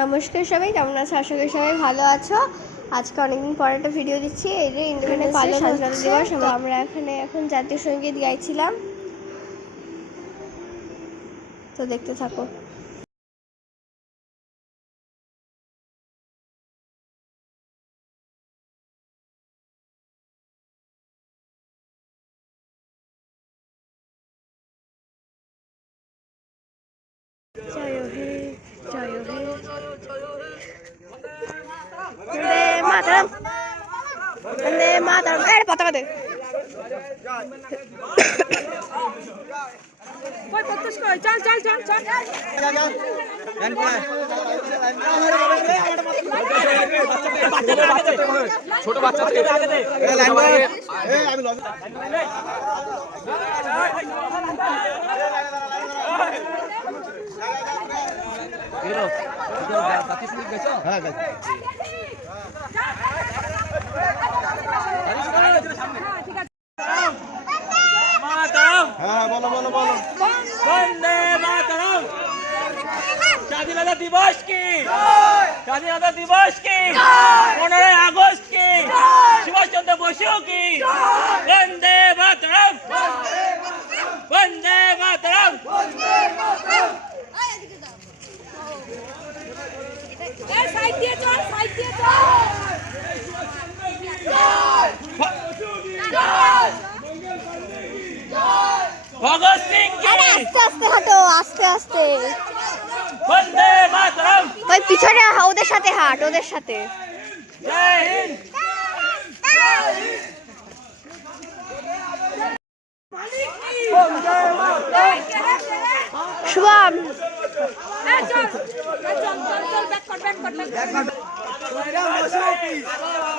নমস্কার সবাই কেমন আছো? আশা করি সবাই ভালো আছো। আজকে অনেকদিন পর একটা ভিডিও দিচ্ছি। এই যে ইন্ডিপেন্ডেন্স পালন স্বাধীনতা দিবস এবং আমরা এখানে এখন জাতীয় সংগীত গাইছিলাম। তো দেখতে থাকো। জয় হে বন্দে মাতরম বন্দে মাতরম এর পতাকা দে কই করতেছ কই চল চল চল চল ছোট বাচ্চা থেকে হ্যাঁ বলো বলো বলো। বন্দে মাতরম। স্বাধীনতা দিবস কি? স্বাধীনতা দিবস কি? পনেরোই আগস্ট কি? সুভাষচন্দ্র বসু কি? বন্দে মাতরম বন্দে মাতরম এই সাইড দিয়ে চল সাইড দিয়ে চল ভগৎ সিং আস্তে আস্তে হাঁটো আস্তে আস্তে। বন্দে মাতরম। ওই পিছনে হা- ওদের সাথে হাঁট ওদের সাথে। জয় Hind. Shubham. Olha, mostrou o piso.